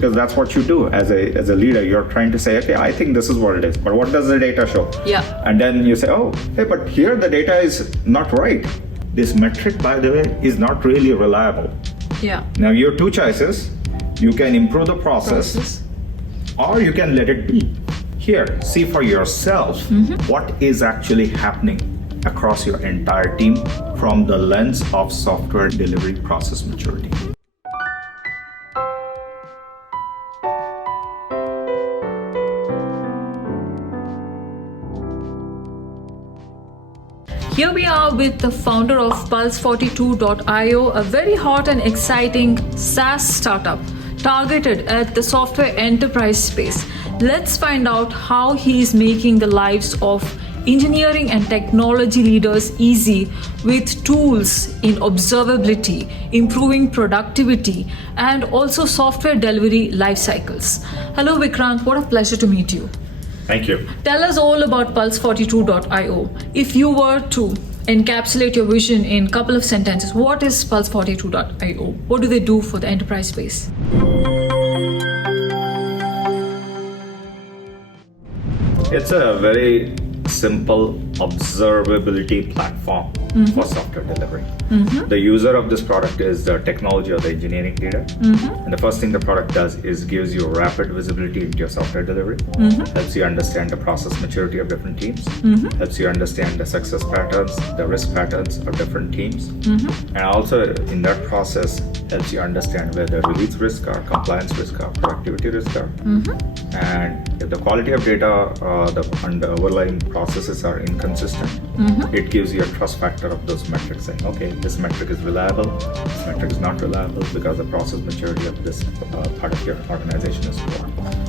Because that's what you do as a leader. You're trying to say, okay, I think this is what it is, but what does the data show? Yeah. And then you say, oh, hey, but here the data is not right. This metric, by the way, is not really reliable. Yeah. Now you have two choices. You can improve the process. Or you can let it be. Here, see for yourself what is actually happening across your entire team from the lens of software delivery process maturity. Here we are with the founder of Pulse42.io, a very hot and exciting SaaS startup targeted at the software enterprise space. Let's find out how he is making the lives of engineering and technology leaders easy with tools in observability, improving productivity, and also software delivery lifecycles. Hello Vikrant, what a pleasure to meet you. Thank you. Tell us all about Pulse42.io. If you were to encapsulate your vision in a couple of sentences, what is Pulse42.io? What do they do for the enterprise space? It's a very simple observability platform for software delivery. The user of this product is the technology or the engineering leader. And the first thing the product does is gives you rapid visibility into your software delivery, helps you understand the process maturity of different teams, helps you understand the success patterns, the risk patterns of different teams, and also in that process helps you understand where the release risk are, compliance risk are, productivity risk are. And if the quality of data and the underlying processes are inconsistent, it gives you a trust factor of those metrics, saying, okay, this metric is reliable, this metric is not reliable because the process maturity of this part of your organization is poor,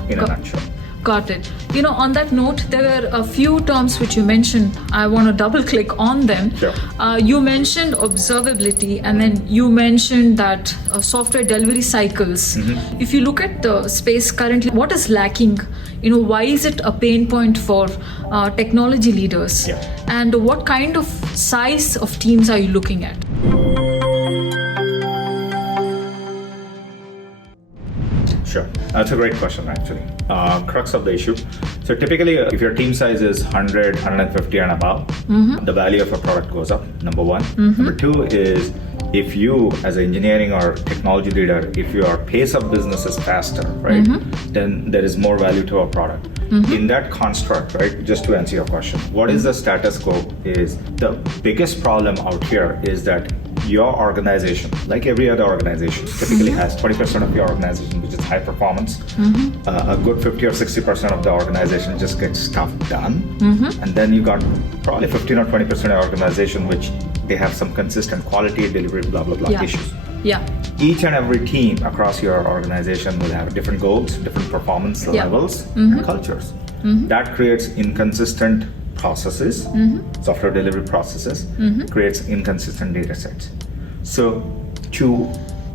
in a nutshell. Got it. You know, on that note, there were a few terms which you mentioned. I want to double click on them. Sure. You mentioned observability, and then you mentioned that software delivery cycles. If you look at the space currently, what is lacking? You know, why is it a pain point for technology leaders? Yeah. And what kind of size of teams are you looking at? Sure, that's a great question actually. Crux of the issue. So typically if your team size is 100, 150 and above, the value of a product goes up, number one. Number two is if you as an engineering or technology leader, if your pace of business is faster, right, then there is more value to a product. In that construct, right, just to answer your question, what is the status quo is the biggest problem out here is that your organization, like every other organization, typically has 20% of your organization, which is high performance. A good 50 or 60% of the organization just gets stuff done. And then you got probably 15 or 20% of the organization, which they have some consistent quality, delivery, blah, blah, blah issues. Yeah. Each and every team across your organization will have different goals, different performance levels, and cultures. That creates inconsistent processes, software delivery processes, creates inconsistent data sets. So to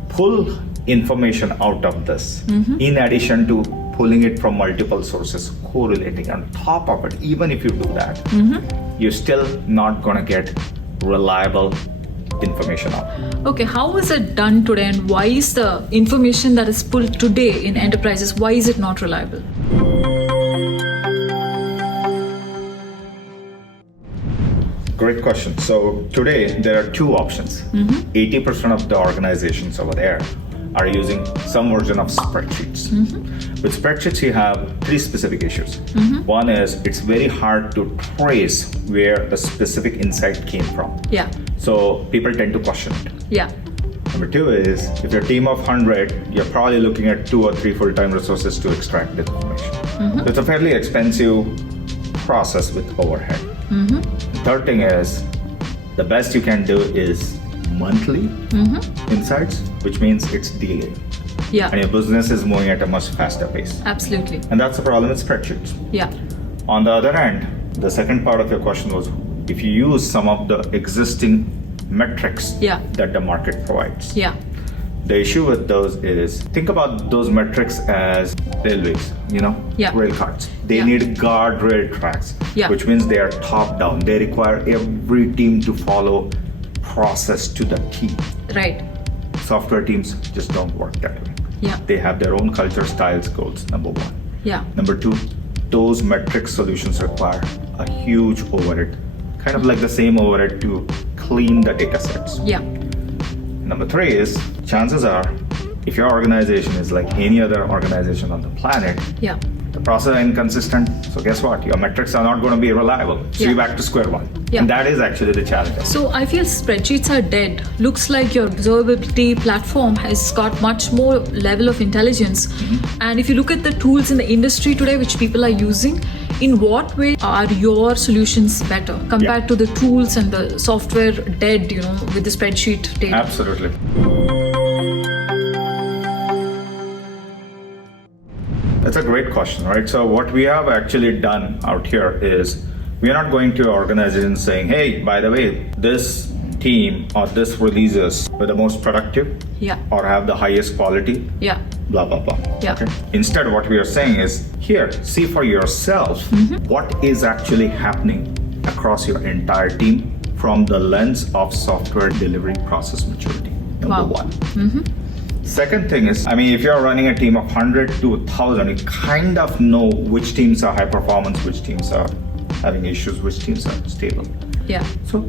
pull information out of this, in addition to pulling it from multiple sources, correlating on top of it, even if you do that, you're still not gonna get reliable information out. Okay, how is it done today, and why is the information that is pulled today in enterprises, why is it not reliable? Great question. So today there are two options. 80% of the organizations over there are using some version of spreadsheets. With spreadsheets, you have three specific issues. One is it's very hard to trace where the specific insight came from. Yeah. So people tend to question it. Yeah. Number two is if you're a team of 100, you're probably looking at 2 or 3 full-time resources to extract the information. So it's a fairly expensive process with overhead. Third thing is the best you can do is monthly insights, which means it's daily. Yeah. And your business is moving at a much faster pace. Absolutely. And that's the problem with spreadsheets. Yeah. On the other hand, the second part of your question was if you use some of the existing metrics that the market provides. Yeah. The issue with those is, think about those metrics as railways, rail cars. They need guardrail tracks, which means they are top down. They require every team to follow process to the T. Right. Software teams just don't work that way. Yeah. They have their own culture, styles, goals, number one. Yeah. Number two, those metric solutions require a huge overhead, kind of like the same overhead to clean the data sets. Yeah. Number three is, chances are, if your organization is like any other organization on the planet, Yeah. the process are inconsistent, so guess what? Your metrics are not going to be reliable. So Yeah. you're back to square one. Yeah. And that is actually the challenge. So I feel spreadsheets are dead. Looks like your observability platform has got much more level of intelligence. And if you look at the tools in the industry today, which people are using, in what way are your solutions better compared to the tools and the software dead, with the spreadsheet data? Absolutely. That's a great question, right? So what we have actually done out here is we are not going to organizations saying, hey, by the way, this team or this releases were the most productive Yeah. or have the highest quality, Yeah. blah, blah, blah. Yeah. Okay? Instead, what we are saying is, here, see for yourself what is actually happening across your entire team from the lens of software delivery process maturity, number Wow. one. Second thing is, if you're running a team of 100 to 1,000, you kind of know which teams are high performance, which teams are having issues, which teams are stable. Yeah. So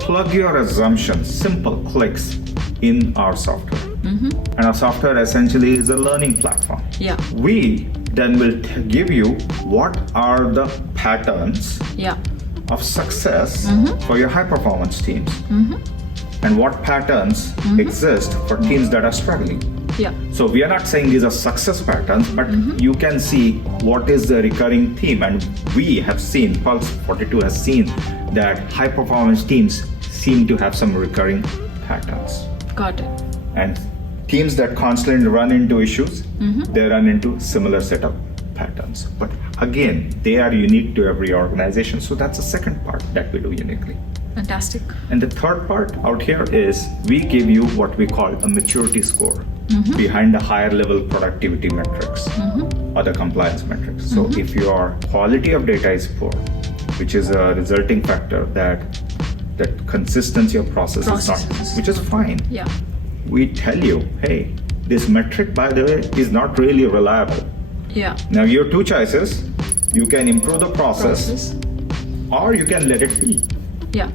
plug your assumptions, simple clicks in our software. And our software essentially is a learning platform. Yeah. We then will give you what are the patterns Yeah. of success for your high performance teams. And what patterns exist for teams that are struggling. Yeah. So we are not saying these are success patterns, but you can see what is the recurring theme. And we have seen, Pulse 42 has seen that high performance teams seem to have some recurring patterns. Got it. And teams that constantly run into issues, they run into similar set of patterns. But again, they are unique to every organization. So that's the second part that we do uniquely. Fantastic. And the third part out here is we give you what we call a maturity score behind the higher level productivity metrics or the compliance metrics. So if your quality of data is poor, which is a resulting factor that consistency of process is not, which is fine. Yeah. We tell you, hey, this metric, by the way, is not really reliable. Yeah. Now your two choices, you can improve the process or you can let it be. Yeah.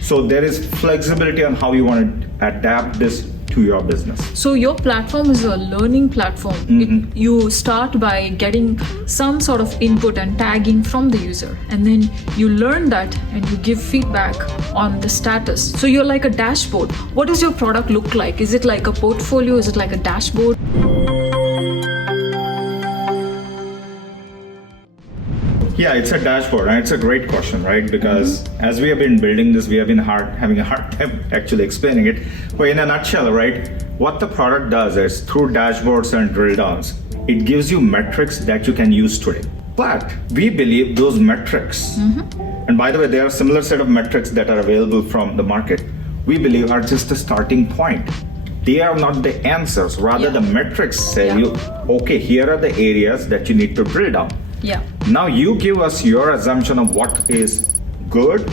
So there is flexibility on how you want to adapt this to your business. So your platform is a learning platform. You start by getting some sort of input and tagging from the user, and then you learn that and you give feedback on the status. So you're like a dashboard. What does your product look like? Is it like a portfolio? Is it like a dashboard? Yeah, it's a dashboard, and it's a great question, right? Because as we have been building this, we have been having a hard time actually explaining it. But in a nutshell, right, what the product does is through dashboards and drill downs, it gives you metrics that you can use today. But we believe those metrics, and by the way, there are similar set of metrics that are available from the market, we believe are just a starting point. They are not the answers. Rather, the metrics say you, okay, here are the areas that you need to drill down. Yeah. Now you give us your assumption of what is good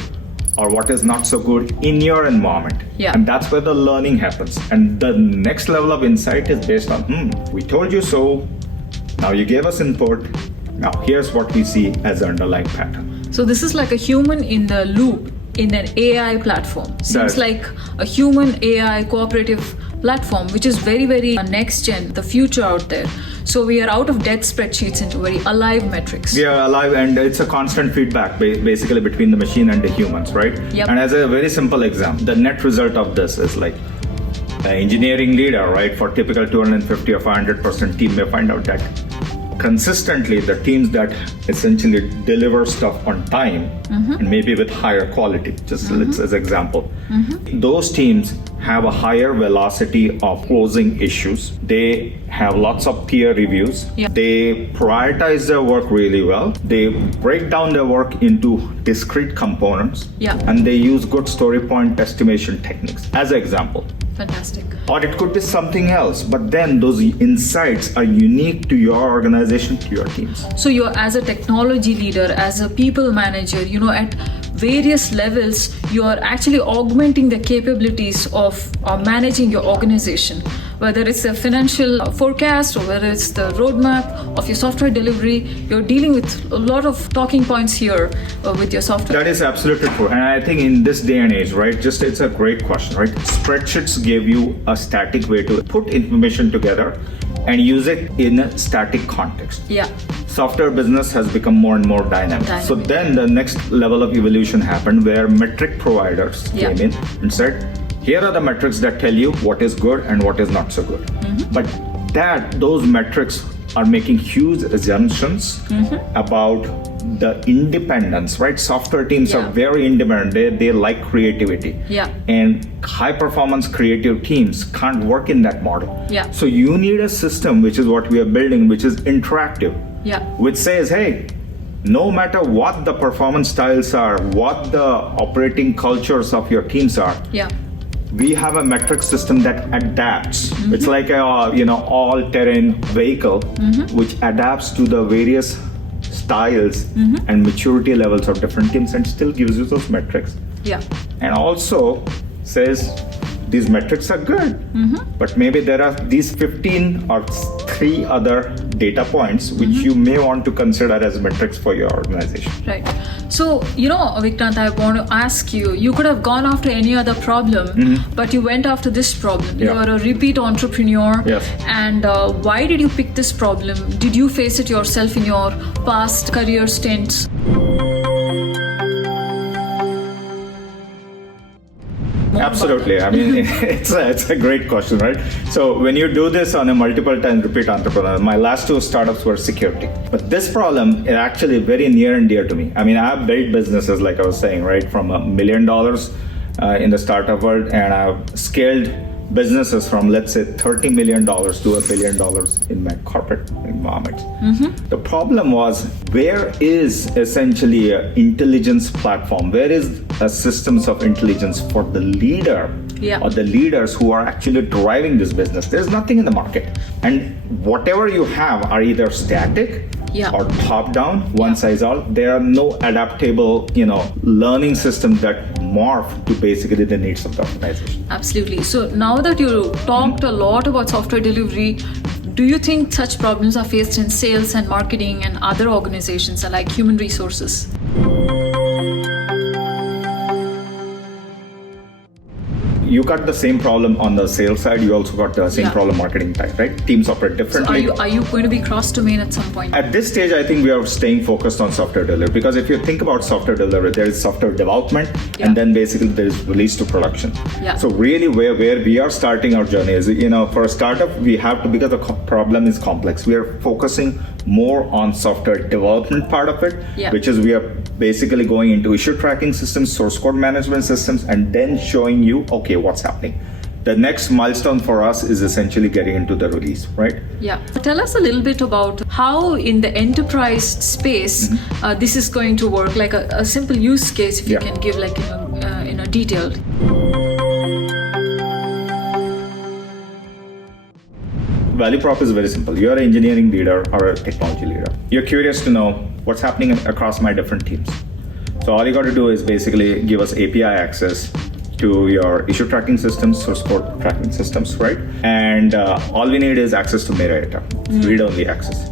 or what is not so good in your environment. Yeah. And that's where the learning happens. And the next level of insight is based on, we told you so, now you gave us input, now here's what we see as the underlying pattern. So this is like a human in the loop in an AI platform. Seems like a human AI cooperative platform, which is very, very next gen, the future out there. So we are out of dead spreadsheets into very alive metrics. We are alive, and it's a constant feedback basically between the machine and the humans, right? Yep. And as a very simple example, the net result of this is like the engineering leader, right, for typical 250 or 500% team may find out that consistently the teams that essentially deliver stuff on time and maybe with higher quality, just let's as example, those teams have a higher velocity of closing issues. They have lots of peer reviews. Yeah. They prioritize their work really well. They break down their work into discrete components. Yeah. And they use good story point estimation techniques as an example. Fantastic. Or it could be something else, but then those insights are unique to your organization, to your teams. So you're as a technology leader, as a people manager, at various levels, you are actually augmenting the capabilities of managing your organization. Whether it's the financial forecast or whether it's the roadmap of your software delivery, you're dealing with a lot of talking points here with your software. That is absolutely true. And I think in this day and age, right, it's a great question, right? Spreadsheets give you a static way to put information together and use it in a static context. Yeah. Software business has become more and more dynamic. So then the next level of evolution happened where metric providers came in and said, here are the metrics that tell you what is good and what is not so good. But those metrics are making huge assumptions about the independence, right? Software teams are very independent. They like creativity. And high performance creative teams can't work in that model. So you need a system, which is what we are building, which is interactive, which says, hey, no matter what the performance styles are, what the operating cultures of your teams are, we have a metric system that adapts. It's like a all-terrain vehicle which adapts to the various styles and maturity levels of different teams and still gives you those metrics. And also says these metrics are good, but maybe there are these 15 or 3 other data points which you may want to consider as metrics for your organization. Right. So, Vikrant, I want to ask you, you could have gone after any other problem, but you went after this problem. You are a repeat entrepreneur. And why did you pick this problem? Did you face it yourself in your past career stints? Absolutely. I mean, it's a great question, right? So when you do this on a multiple time repeat entrepreneur, my last 2 startups were security. But this problem is actually very near and dear to me. I mean, I've built businesses, like I was saying, right, from $1 million in the startup world, and I've scaled businesses from, let's say, $30 million to $1 billion in my corporate environment. The problem was, where is essentially an intelligence platform? Where is a systems of intelligence for the leader or the leaders who are actually driving this business? There's nothing in the market. And whatever you have are either static or top down, one size all. There are no adaptable, learning systems that morph to basically the needs of the organization. Absolutely. So now that you talked a lot about software delivery, do you think such problems are faced in sales and marketing and other organizations like human resources? You got the same problem on the sales side. You also got the same problem marketing side, right? Teams operate differently. So are you going to be cross-domain at some point? At this stage, I think we are staying focused on software delivery, because if you think about software delivery, there is software development and then basically there is release to production. So really where we are starting our journey is, for a startup, we have to, because the problem is complex, we are focusing more on software development part of it, which is we are basically going into issue tracking systems, source code management systems, and then showing you, okay, what's happening. The next milestone for us is essentially getting into the release, right? Tell us a little bit about how in the enterprise space this is going to work, like a simple use case, if you can give like in a detailed. Value prop is very simple. You're an engineering leader or a technology leader. You're curious to know what's happening across my different teams. So all you got to do is basically give us API access to your issue tracking systems, source code tracking systems, right? And all we need is access to metadata, read-only access.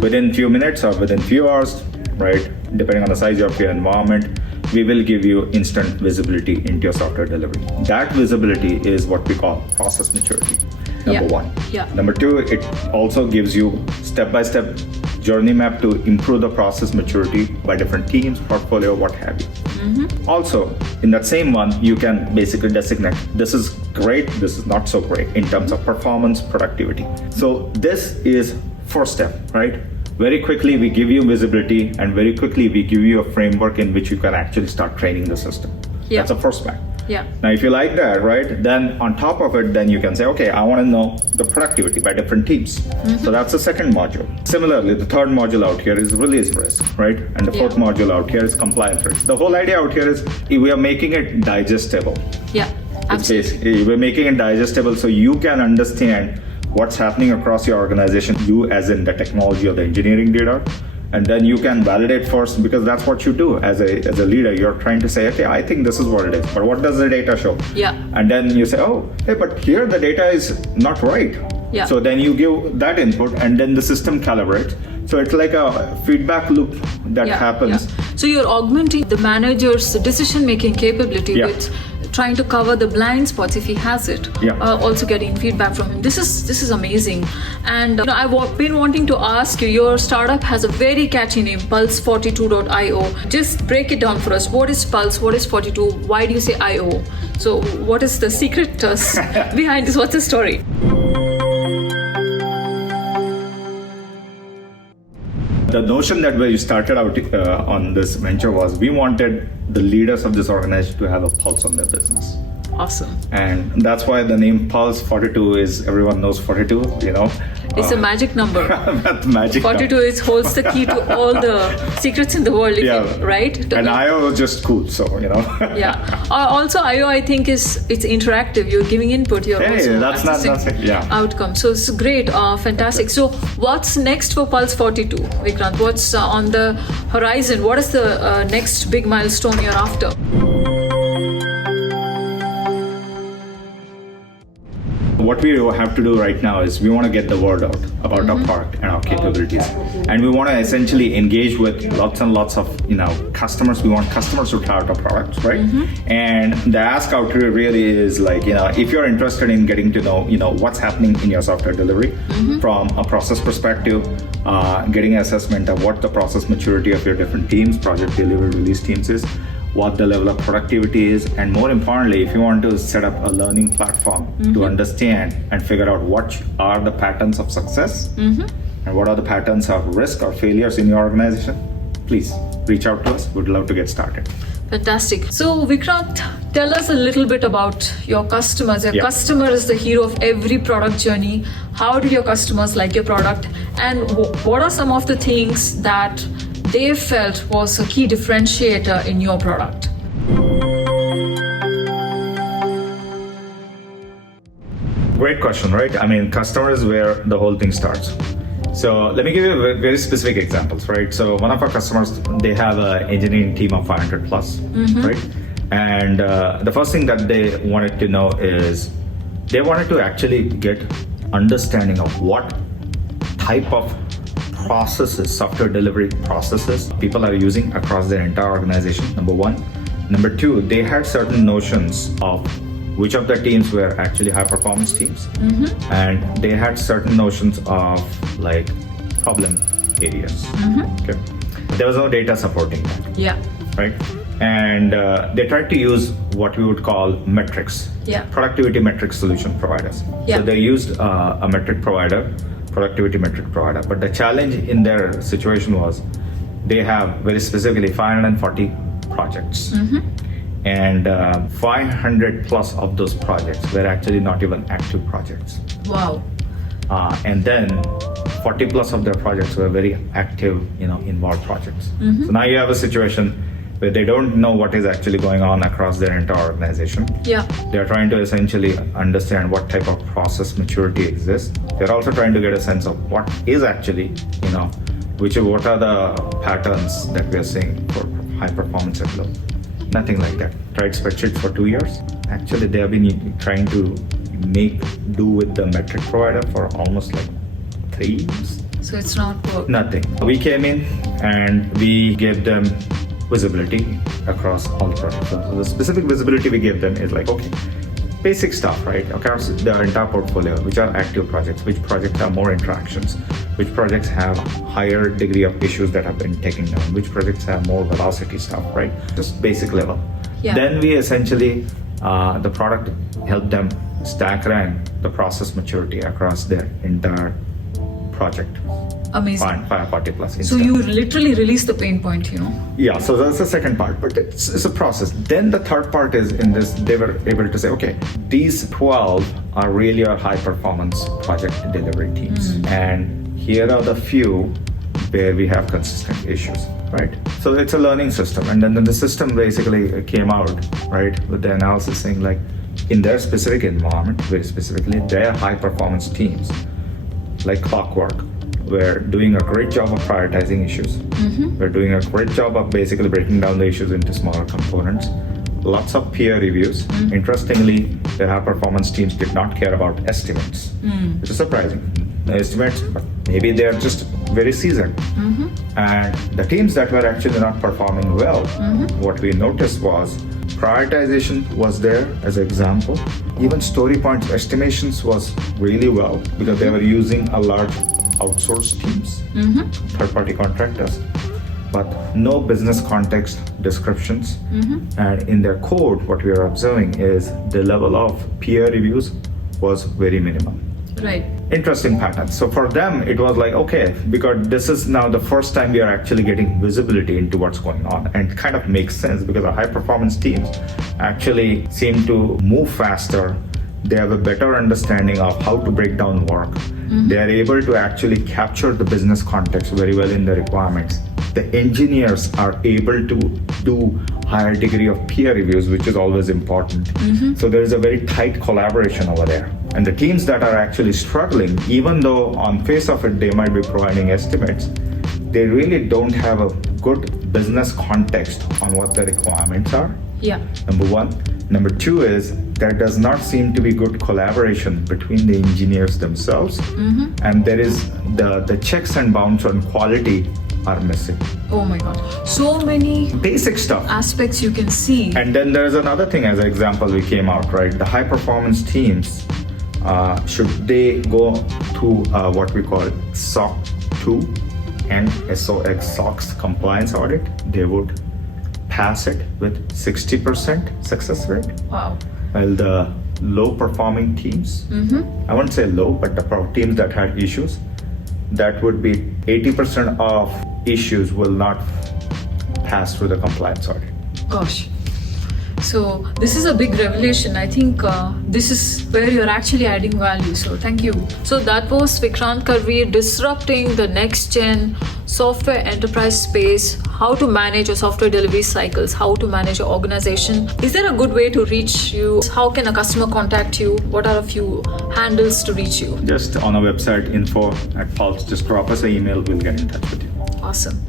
Within few minutes or within few hours, right, depending on the size of your environment, we will give you instant visibility into your software delivery. That visibility is what we call process maturity, number one. Number two, it also gives you step-by-step journey map to improve the process maturity by different teams, portfolio, what have you. Also, in that same one, you can basically designate, this is great, this is not so great in terms of performance, productivity. So this is first step, right? Very quickly, we give you visibility, and very quickly, we give you a framework in which you can actually start training the system. That's the first plan. Now, if you like that, right, then on top of it, then you can say, okay, I want to know the productivity by different teams. So that's the second module. Similarly, the third module out here is release risk, right? And the fourth module out here is compliance risk. The whole idea out here is we are making it digestible. Absolutely. We're making it digestible so you can understand what's happening across your organization, you as in the technology or the engineering leader, And then you can validate first, because that's what you do as a leader. You're trying to say, okay, I think this is what it is, but what does the data show? Yeah. And then you say, oh, hey, but here the data is not right. Yeah. So then you give that input, and then the system calibrates. So it's like a feedback loop that happens. Yeah. So you're augmenting the manager's decision-making capability with trying to cover the blind spots if he has it. Yeah. Also getting feedback from him. This is amazing. And I've been wanting to ask you. Your startup has a very catchy name, Pulse42.io. Just break it down for us. What is Pulse? What is 42? Why do you say IO? So what is the secret behind this? What's the story? The notion that we started out on this venture was we wanted the leaders of this organization to have a pulse on their business. Awesome. And that's why the name Pulse 42 is, everyone knows 42, It's a magic number. That's magic 42 number. holds the key to all the secrets in the world, right? And IO is just cool, so, Yeah. Also, IO, I think, it's interactive. You're giving input. You're also that's accessing outcome. So it's great. Fantastic. So what's next for Pulse 42, Vikrant? What's on the horizon? What is the next big milestone you're after? What we have to do right now is we want to get the word out about our product and our capabilities, and we want to essentially engage with lots and lots of customers. We want customers to try out our products, right? And the ask out here really is like, if you're interested in getting to know what's happening in your software delivery from a process perspective, getting an assessment of what the process maturity of your different teams, project delivery, release teams is, what the level of productivity is, and more importantly, if you want to set up a learning platform to understand and figure out what are the patterns of success and what are the patterns of risk or failures in your organization, please reach out to us. We'd love to get started. Fantastic. So Vikrant, tell us a little bit about your customers. Your customer is the hero of every product journey. How do your customers like your product? And what are some of the things that they felt was a key differentiator in your product? Great question, right? I mean, customer is where the whole thing starts. So let me give you very specific examples, right? So one of our customers, they have an engineering team of 500 plus, right? And the first thing that they wanted to know is they wanted to actually get understanding of what type of processes, software delivery processes people are using across their entire organization, number one. Number two, they had certain notions of which of their teams were actually high performance teams. And they had certain notions of like problem areas. Okay. There was no data supporting that. Yeah. Right? And they tried to use what we would call metrics. Yeah. Productivity metric solution providers. Yeah. So they used a metric provider, productivity metric provider. But the challenge in their situation was they have very specifically 540 projects. And 500 plus of those projects were actually not even active projects. Wow. And then 40 plus of their projects were very active, involved projects. So now you have a situation where they don't know what is actually going on across their entire organization. Yeah. They're trying to essentially understand what type of process maturity exists. They're also trying to get a sense of what is actually, what are the patterns that we are seeing for high performance at low. Nothing like that. Tried spreadsheets for 2 years. Actually, they have been trying to make do with the metric provider for almost like 3 years. So it's not work. Nothing. We came in and we gave them visibility across all the products. So the specific visibility we gave them is like, okay, basic stuff, right? Across the entire portfolio, which are active projects, which projects have more interactions, which projects have higher degree of issues that have been taken down, which projects have more velocity stuff, right? Just basic level. Yeah. Then we essentially, the product helped them stack rank the process maturity across their entire project. Amazing. 540 plus. So you literally release the pain point, Yeah, so that's the second part, but it's a process. Then the third part is in this, they were able to say, okay, these 12 are really our high performance project delivery teams. And here are the few where we have consistent issues, right? So it's a learning system. And then the system basically came out, right, with the analysis saying like, in their specific environment, very specifically, their high performance teams, like clockwork, we're doing a great job of prioritizing issues. We're doing a great job of basically breaking down the issues into smaller components. Lots of peer reviews. Interestingly, the high performance teams did not care about estimates, which is surprising. The estimates, maybe they're just very seasoned. And the teams that were actually not performing well, what we noticed was prioritization was there as an example. Even story points estimations was really well because they were using a large outsourced teams, third-party contractors, but no business context descriptions. And in their code, what we are observing is the level of peer reviews was very minimal. Right. Interesting pattern. So for them, it was like, okay, because this is now the first time we are actually getting visibility into what's going on, and it kind of makes sense because our high performance teams actually seem to move faster. They have a better understanding of how to break down work. They are able to actually capture the business context very well in the requirements. The engineers are able to do higher degree of peer reviews, which is always important. So there is a very tight collaboration over there. And the teams that are actually struggling, even though on face of it they might be providing estimates, they really don't have a good business context on what the requirements are. Yeah. Number one. Number two is there does not seem to be good collaboration between the engineers themselves, and there is the checks and bounds on quality are missing. Oh my God. So many Basic stuff. aspects you can see. And then there is another thing as an example we came out, right? The high performance teams, should they go to what we call SOC 2 and SOX compliance audit, they would pass it with 60% success rate. Wow. While the low performing teams, I wouldn't say low, but the teams that had issues, that would be 80% of issues will not pass through the compliance audit. Gosh. So this is a big revelation. I think this is where you're actually adding value. So thank you. So that was Vikrant Karvir disrupting the next gen software enterprise space, how to manage your software delivery cycles, how to manage your organization. Is there a good way to reach you? How can a customer contact you? What are a few handles to reach you? Just on our website, info@pulse, just drop us an email, we'll get in touch with you. Awesome.